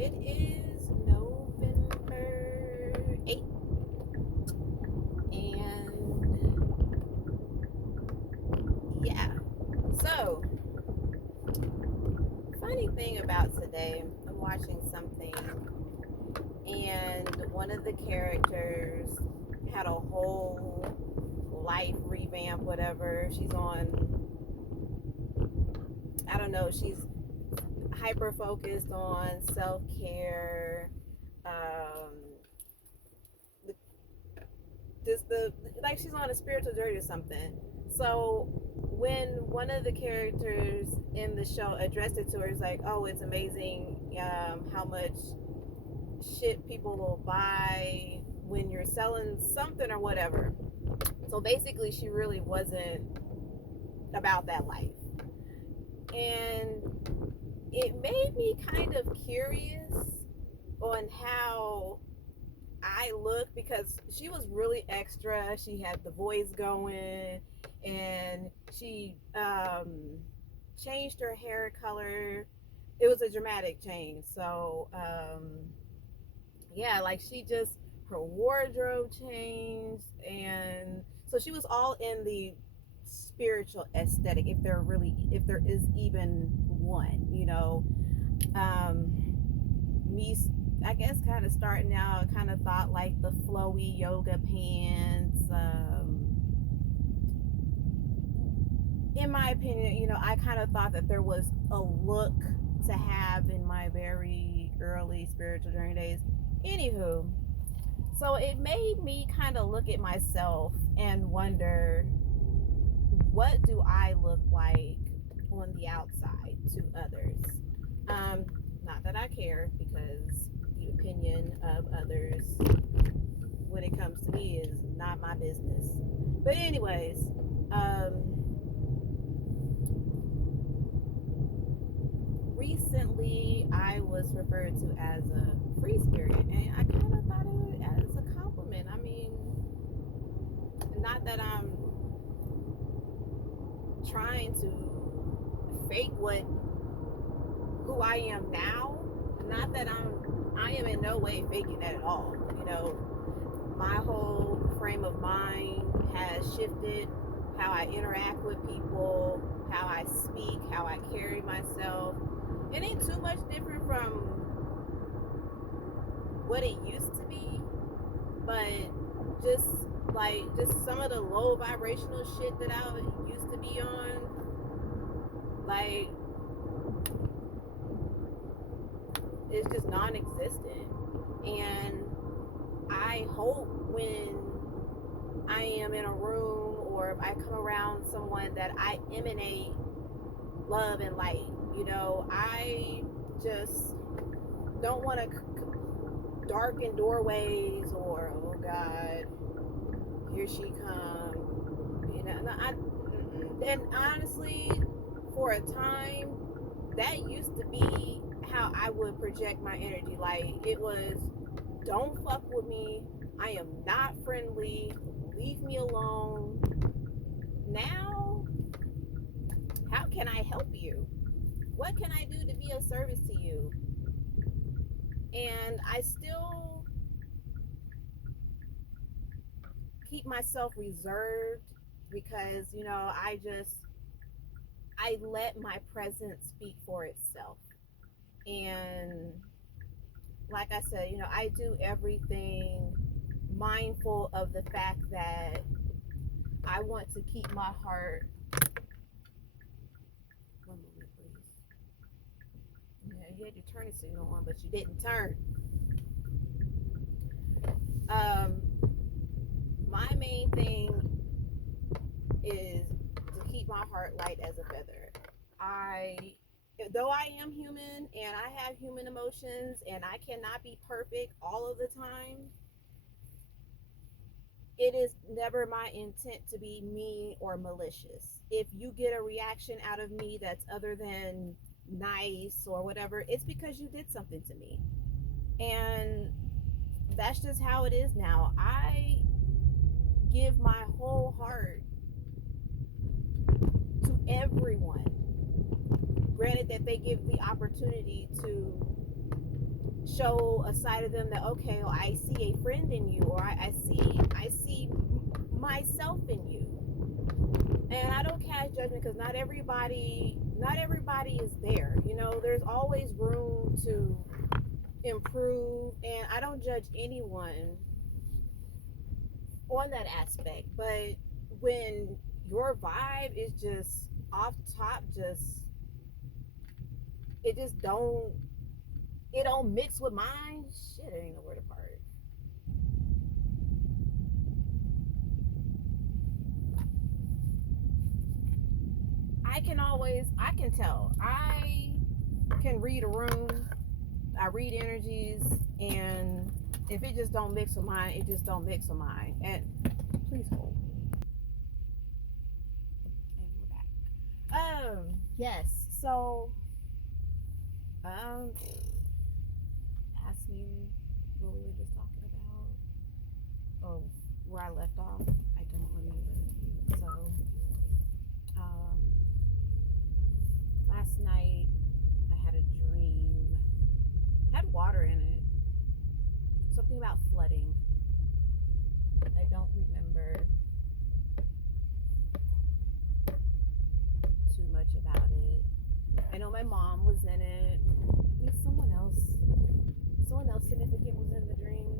It is November 8th, and yeah. So, funny thing about today, I'm watching something, and one of the characters had a whole life revamp, whatever. She's on, I don't know, she's hyper focused on self care. Um, the, just the like she's on a spiritual journey or something. So when one of the characters in the show addressed it to her, it's like, "Oh, it's amazing how much shit people will buy when you're selling something or whatever." So basically, she really wasn't about that life, and it made me kind of curious on how I look, because she was really extra. She had the voice going, and she changed her hair color. It was a dramatic change. So yeah, like she just, her wardrobe changed, and so she was all in the spiritual aesthetic, if there is even one, um me, I guess, kind of starting out, kind of thought like the flowy yoga pants. In my opinion, I kind of thought that there was a look to have in my very early spiritual journey days. Anywho, so it made me kind of look at myself and wonder, what do I look like on the outside to others? Um, Not that I care, because the opinion of others when it comes to me is not my business. But anyways, recently I was referred to as a free spirit, and I kind of thought of it as a compliment. I mean, not that I'm trying to fake what who I am now. Not that I am in no way faking that at all. My whole frame of mind has shifted. How I interact with people, how I speak, how I carry myself. It ain't too much different from what it used to be, but just some of the low vibrational shit that I used to be on, like, it's just non-existent. And I hope when I am in a room, or if I come around someone, that I emanate love and light. I just don't want to darken doorways, or, oh God, here she come. No, and honestly, for a time, that used to be how I would project my energy. Like, it was, don't fuck with me. I am not friendly. Leave me alone. Now, how can I help you? What can I do to be of service to you? And I still keep myself reserved, because, I let my presence speak for itself. And like I said, I do everything mindful of the fact that I want to keep my heart. One moment, please. Yeah, you had your turning signal on, but you didn't turn. Um, my main thing is to keep my heart light as a feather. I, though I am human and I have human emotions and I cannot be perfect all of the time, it is never my intent to be mean or malicious. If you get a reaction out of me that's other than nice or whatever, it's because you did something to me. And that's just how it is now. I give my whole heart to everyone, granted that they give the opportunity to show a side of them that, okay, well, I see a friend in you, or I see myself in you. And I don't cast judgment, because not everybody is there. There's always room to improve, and I don't judge anyone on that aspect. But when your vibe is just off top, just it just don't mix with mine, shit, it ain't nowhere to part. I can tell. I can read a room. I read energies, and if it just don't mix with mine, it just don't mix with mine. And please hold. And we're back. Yes. So, um, ask me what we were just talking about, or where I left off. I don't remember. So, um, last night I had a dream. It had water in it. Something about flooding. I don't remember too much about it. I know my mom was in it. I think someone else significant was in the dream.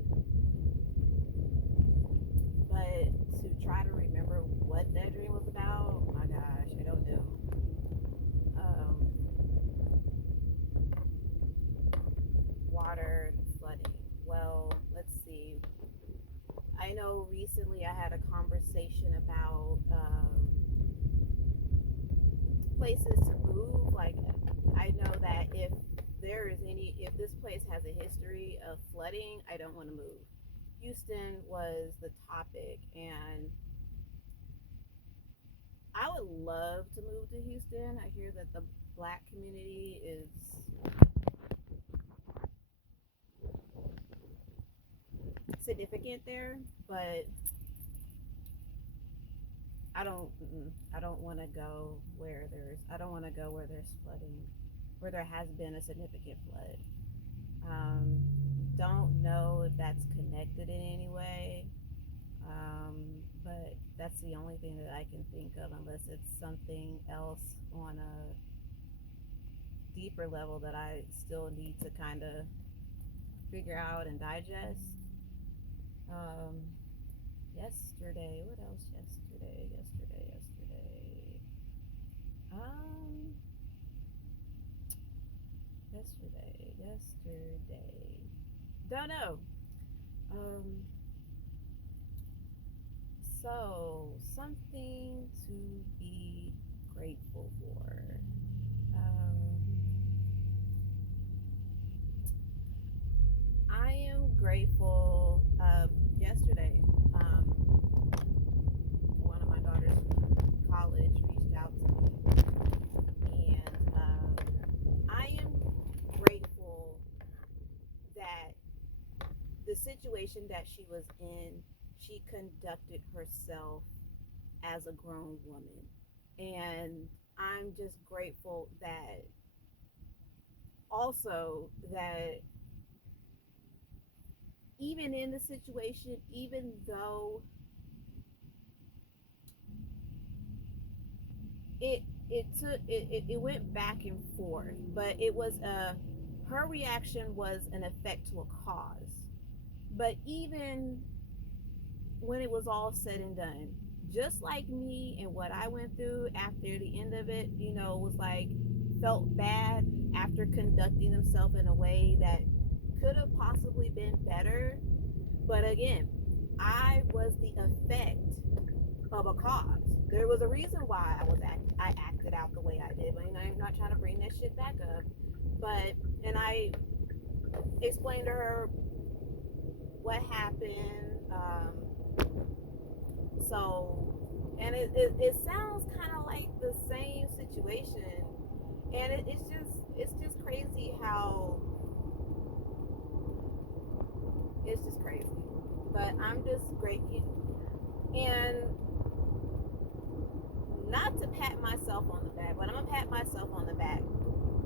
But to try to remember what that dream was about, oh my gosh, I don't know. Um, Water, flooding. Well, let's see. I know recently I had a conversation about places to move. Like, I know that if this place has a history of flooding, I don't want to move. Houston was the topic, and I would love to move to Houston. I hear that the black community is significant there, but I don't want to go where there's flooding, where there has been a significant flood. Um, don't know if that's connected in any way, but that's the only thing that I can think of, unless it's something else on a deeper level that I still need to kind of figure out and digest. Um, Yesterday, what else? Yesterday. Um, yesterday. Don't know. Um, so something to be grateful for. Um, I am grateful. Yesterday, um, one of my daughters from college reached out to me, and I am grateful that the situation that she was in, she conducted herself as a grown woman. And I'm just grateful that also that even in the situation, even though it went back and forth, but it was her reaction was an effect to a cause. But even when it was all said and done, just like me and what I went through after the end of it, was like, felt bad after conducting themselves in a way that could have possibly been better. But again, I was the effect of a cause. There was a reason why I acted out the way I did. But I'm not trying to bring that shit back up. But and I explained to her what happened. And it sounds kind of like the same situation, and it's just crazy how it's just crazy. But I'm just great, and not to pat myself on the back, but I'm gonna pat myself on the back.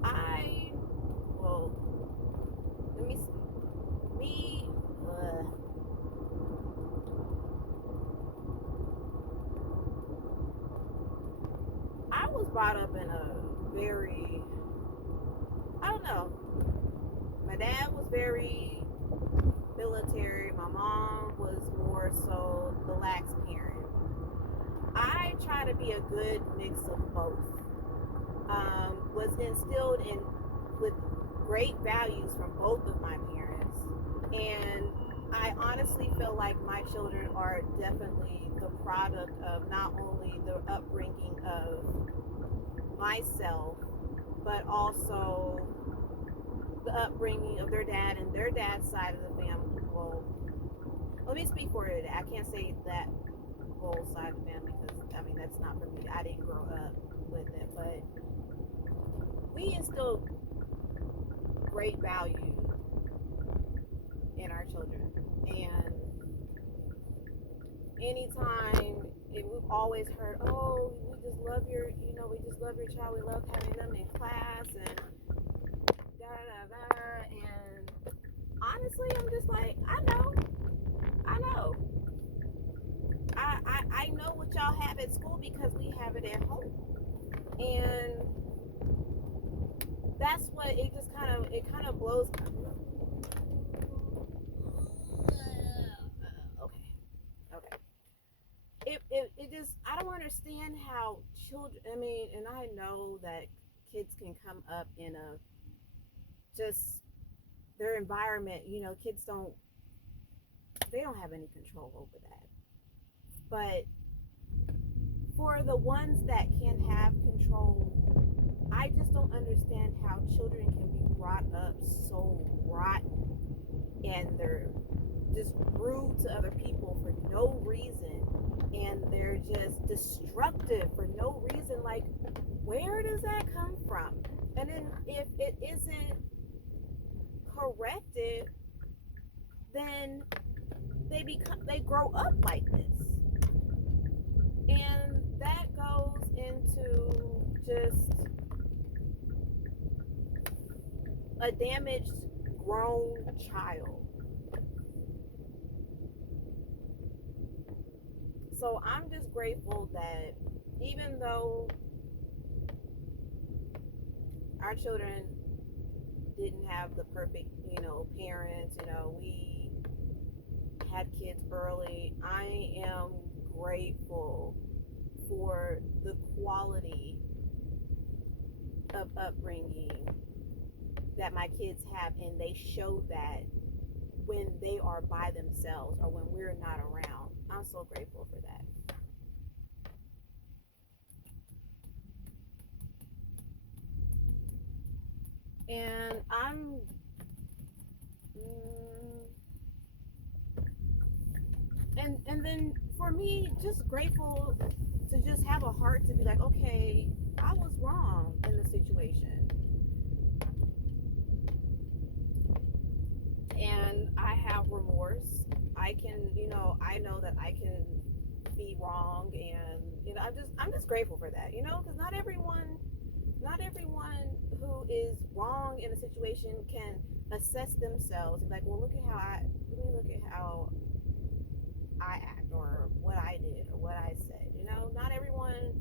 I well, let me know. My dad was very military. My mom was more so the lax parent. I try to be a good mix of both. Was instilled in with great values from both of my parents, and I honestly feel like my children are definitely the product of not only the upbringing of myself, but also the upbringing of their dad and their dad's side of the family. Well, let me speak for it. I can't say that whole side of the family because I mean that's not for me. I didn't grow up with it, but we instill great value in our children. And anytime we've always heard, oh, we just love your, we just love your child. We love having them in class and da da da. And honestly, I'm just like, I know. I know what y'all have at school because we have it at home. And that's what it kind of blows. Okay. It just, I don't understand how children, I mean, and I know that kids can come up in a, just their environment, kids they don't have any control over that. But for the ones that can have control, I just don't understand how children can be brought up so rotten and they're just rude to other people for no reason, and they're just destructive for no reason. Like, where does that come from? And then if it isn't corrected, then they grow up like this, and that goes into just a damaged grown child. So I'm just grateful that even though our children didn't have the perfect, parents, we had kids early, I am grateful for the quality of upbringing that my kids have, and they show that when they are by themselves or when we're not around. I'm so grateful for that. And I'm and then for me, just grateful to just have a heart to be like, okay, I was wrong in the situation, and I have remorse. I can, I know that I can be wrong, and I'm just grateful for that, because not everyone who is wrong in a situation can assess themselves and be like, well, let me look at how I act or what I did or what I said. Not everyone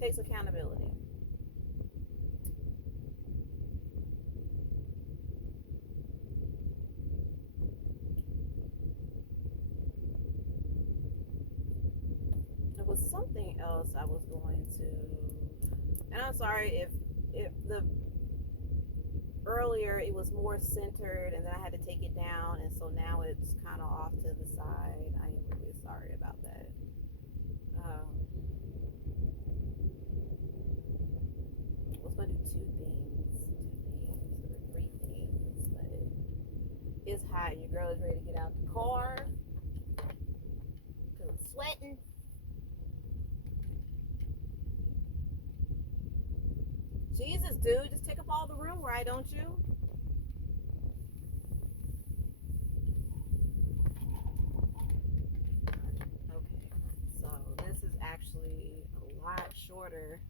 takes accountability. There was something else I was going to, and I'm sorry if the earlier it was more centered and then I had to take it down, and so now it's kind of off to the side. I am really sorry about that. um, I was going to do two things or three things, but it's hot and your girl is ready to get out the car because I'm sweating. Jesus, dude, just take up all the room, right? Don't you? Okay, so this is actually a lot shorter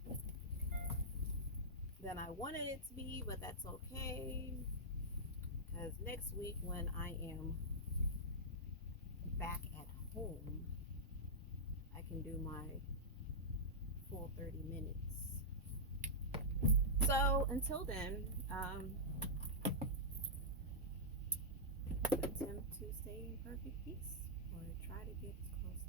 than I wanted it to be, but that's okay. Because next week, when I am back at home, I can do my full 30 minutes. So until then, stay in perfect peace or try to get as close